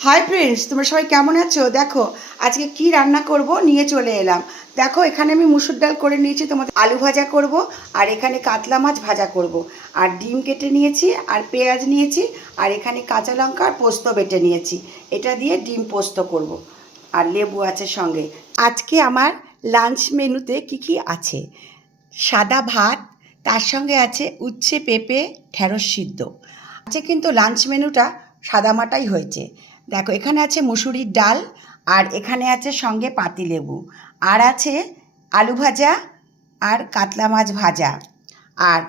Hi friends, তোমরা সবাই কেমন আছো? দেখো আজকে কি রান্না করব নিয়ে চলে এলাম। দেখো এখানে আমি মুসুর ডাল করে নিয়েছি, তোমাদের আলু ভাজা করব, আর এখানে কাতলা মাছ ভাজা করব, আর ডিম কেটে নিয়েছি, আর পেঁয়াজ নিয়েছি, আর এখানে কাঁচা লঙ্কা আর পোস্ত বেটে নিয়েছি। এটা দিয়ে ডিম পোস্ত করব, আর লেবু আছে সঙ্গে। আজকে আমার লাঞ্চ মেনুতে কি আছে: সাদা ভাত, তার সঙ্গে আছে উচ্ছে পেঁপে ঢ্যাঁড়স সিদ্ধ। আছে কিন্তু লাঞ্চ মেনুটা সাদামাটাই হয়েছে। দেখো এখানে আছে মুসুরির ডাল, আর এখানে আছে সঙ্গে পাতিলেবু, আর আছে আলু ভাজা আর কাতলা মাছ ভাজা, আর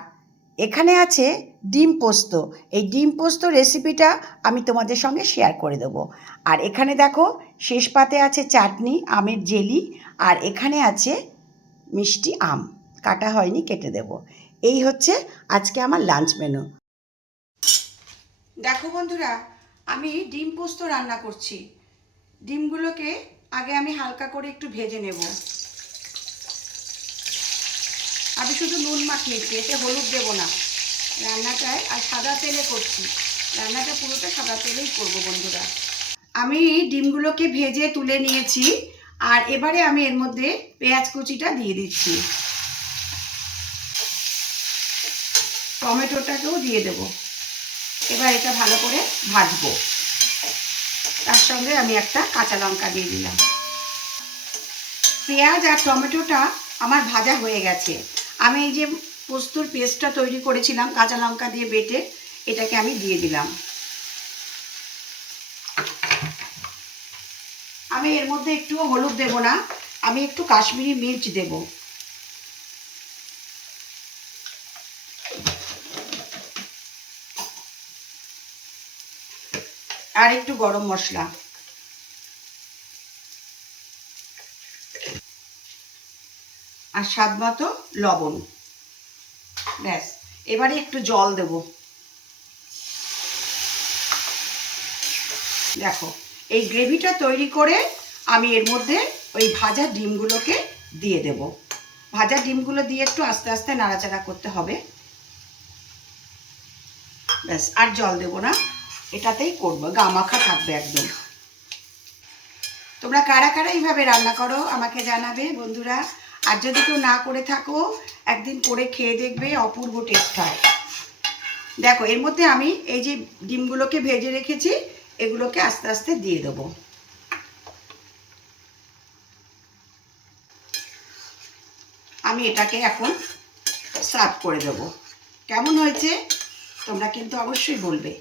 এখানে আছে ডিম পোস্ত। এই ডিম পোস্ত রেসিপিটা আমি তোমাদের সঙ্গে শেয়ার করে দেবো। আর এখানে দেখো শেষ পাতে আছে চাটনি, আমের জেলি, আর এখানে আছে মিষ্টি আম, কাটা হয়নি, কেটে দেব। এই হচ্ছে আজকে আমার লাঞ্চ মেনু। দেখো বন্ধুরা, আমি ডিম পোস্ত রান্না করছি। ডিমগুলোকে আগে আমি হালকা করে একটু ভেজে নেব। আমি শুধু নুন মাখিয়েছি, এতে হলুদ দেব না রান্নাটায়, আর সাদা তেলে করছি। রান্নাটা পুরোটা সাদা তেলেই করব বন্ধুরা। আমি ডিমগুলোকে ভেজে তুলে নিয়েছি, আর এবারে আমি এর মধ্যে পেঁয়াজ কুচিটা দিয়ে দিচ্ছি। টমেটোটাকেও দিয়ে দেব। এবার এটা ভালো করে ভাজবো। তার সঙ্গে আমি একটা কাঁচা লঙ্কা দিয়ে দিলাম। পেঁয়াজ আর টমেটোটা আমার ভাজা হয়ে গেছে। আমি এই যে পোস্তর পেস্টটা তৈরি করেছিলাম কাঁচা লঙ্কা দিয়ে বেটে, এটাকে আমি দিয়ে দিলাম। আমি এর মধ্যে একটুও হলুদ দেব না, আমি একটু কাশ্মীরি মির্চ দেব। আর একটু গরম মশলা, আর স্বাদ মতো লবণ। ব্যাস, এবারে একটু জল দেব। দেখো এই গ্রেভিটা তৈরি করে আমি এর মধ্যে ওই ভাজা ডিমগুলোকে দিয়ে দেব। ভাজা ডিমগুলো দিয়ে একটু আস্তে আস্তে নাড়াচাড়া করতে হবে। ব্যাস, আর জল দেব না, এটাতেই করবো, গা মাখা থাকবে একদম। তোমরা কারা কারা এইভাবে রান্না করো আমাকে জানাবে বন্ধুরা। আর যদি কেউ না করে থাকো, একদিন করে খেয়ে দেখবে, অপূর্ব টেস্ট হয়। দেখো এর মধ্যে আমি এই যে ডিমগুলোকে ভেজে রেখেছি, এগুলোকে আস্তে আস্তে দিয়ে দেবো। আমি এটাকে এখন সার্ভ করে দেবো। কেমন হয়েছে তোমরা কিন্তু অবশ্যই বলবে।